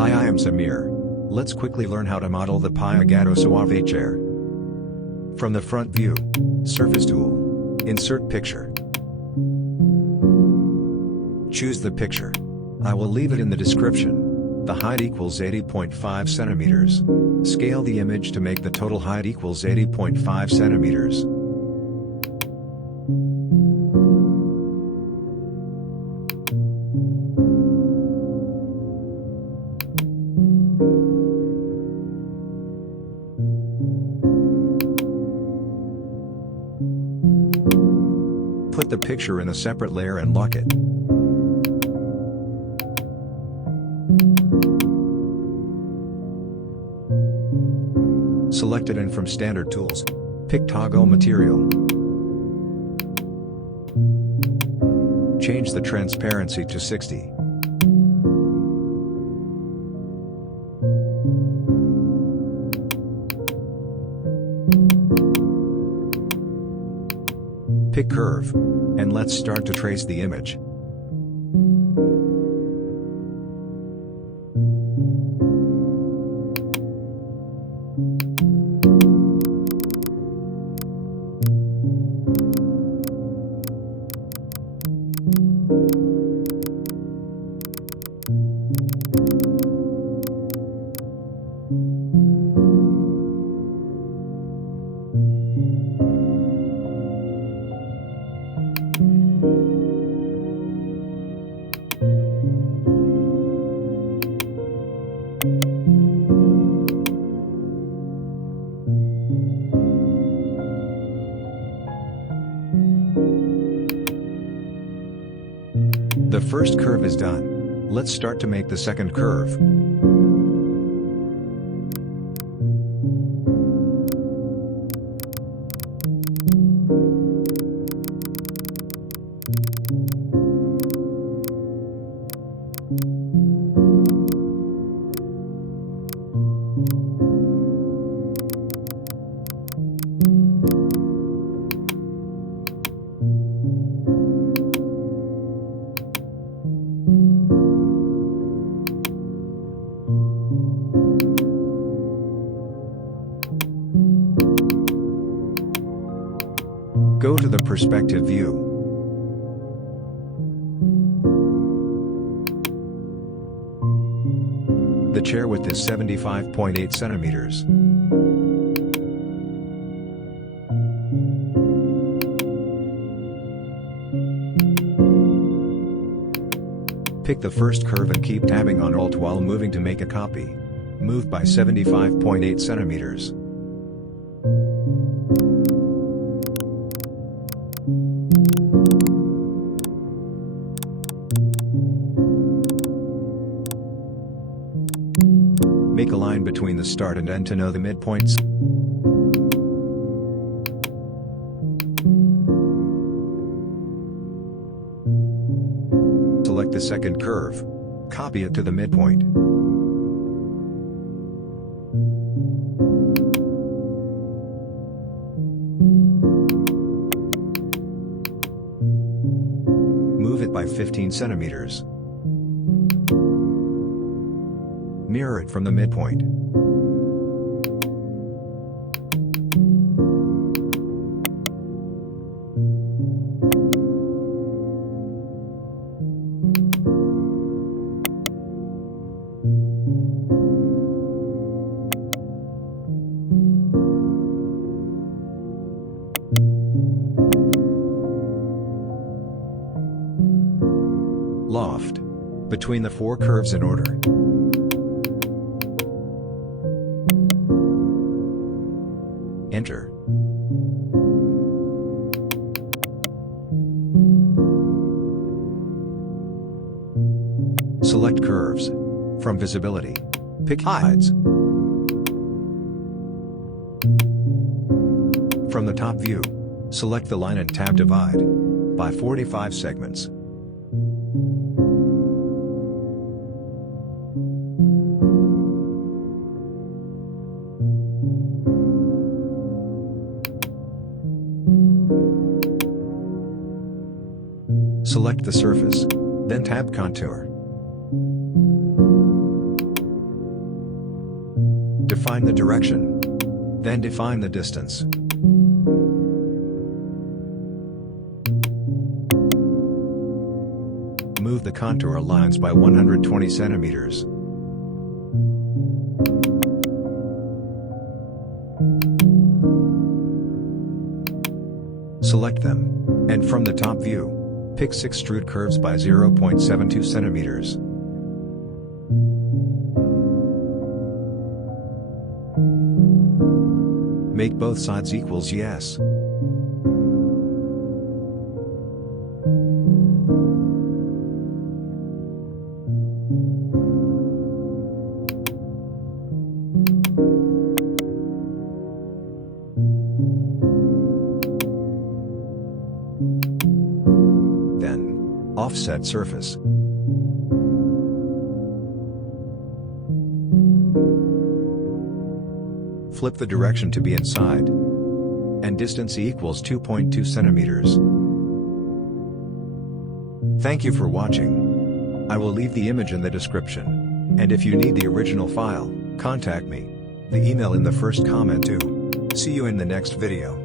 Hi, I am Samir. Let's quickly learn how to model the Gatto soave chair. From the front view, Surface tool. Insert picture. Choose the picture. I will leave it in the description. The height equals 80.5 centimeters. Scale the image to make the total height equals 80.5 centimeters. Put the picture in a separate layer and lock it. Select it and from standard tools, pick toggle material. Change the transparency to 60. Pick curve, and let's start to trace the image. The first curve is done. Let's start to make the second curve. Go to the perspective view. The chair width is 75.8 centimeters. Pick the first curve and keep tabbing on Alt while moving to make a copy. Move by 75.8 centimeters. Make a line between the start and end to know the midpoints. Select the second curve. Copy it to the midpoint. Move it by 15 centimeters. Mirror it from the midpoint. Loft. Between the four curves in order. Enter. Select curves. From visibility, pick hides. From the top view, select the line and tab divide by 45 segments. Select the surface, then tab Contour. Define the direction. Then define the distance. Move the contour lines by 120 centimeters. Select them, and from the top view, pick 6 extrude curves by 0.72 centimeters. Make both sides equals yes. Then, offset surface. Flip the direction to be inside. And distance equals 2.2 centimeters. Thank you for watching. I will leave the image in the description. And if you need the original file, contact me. The email in the first comment too. See you in the next video.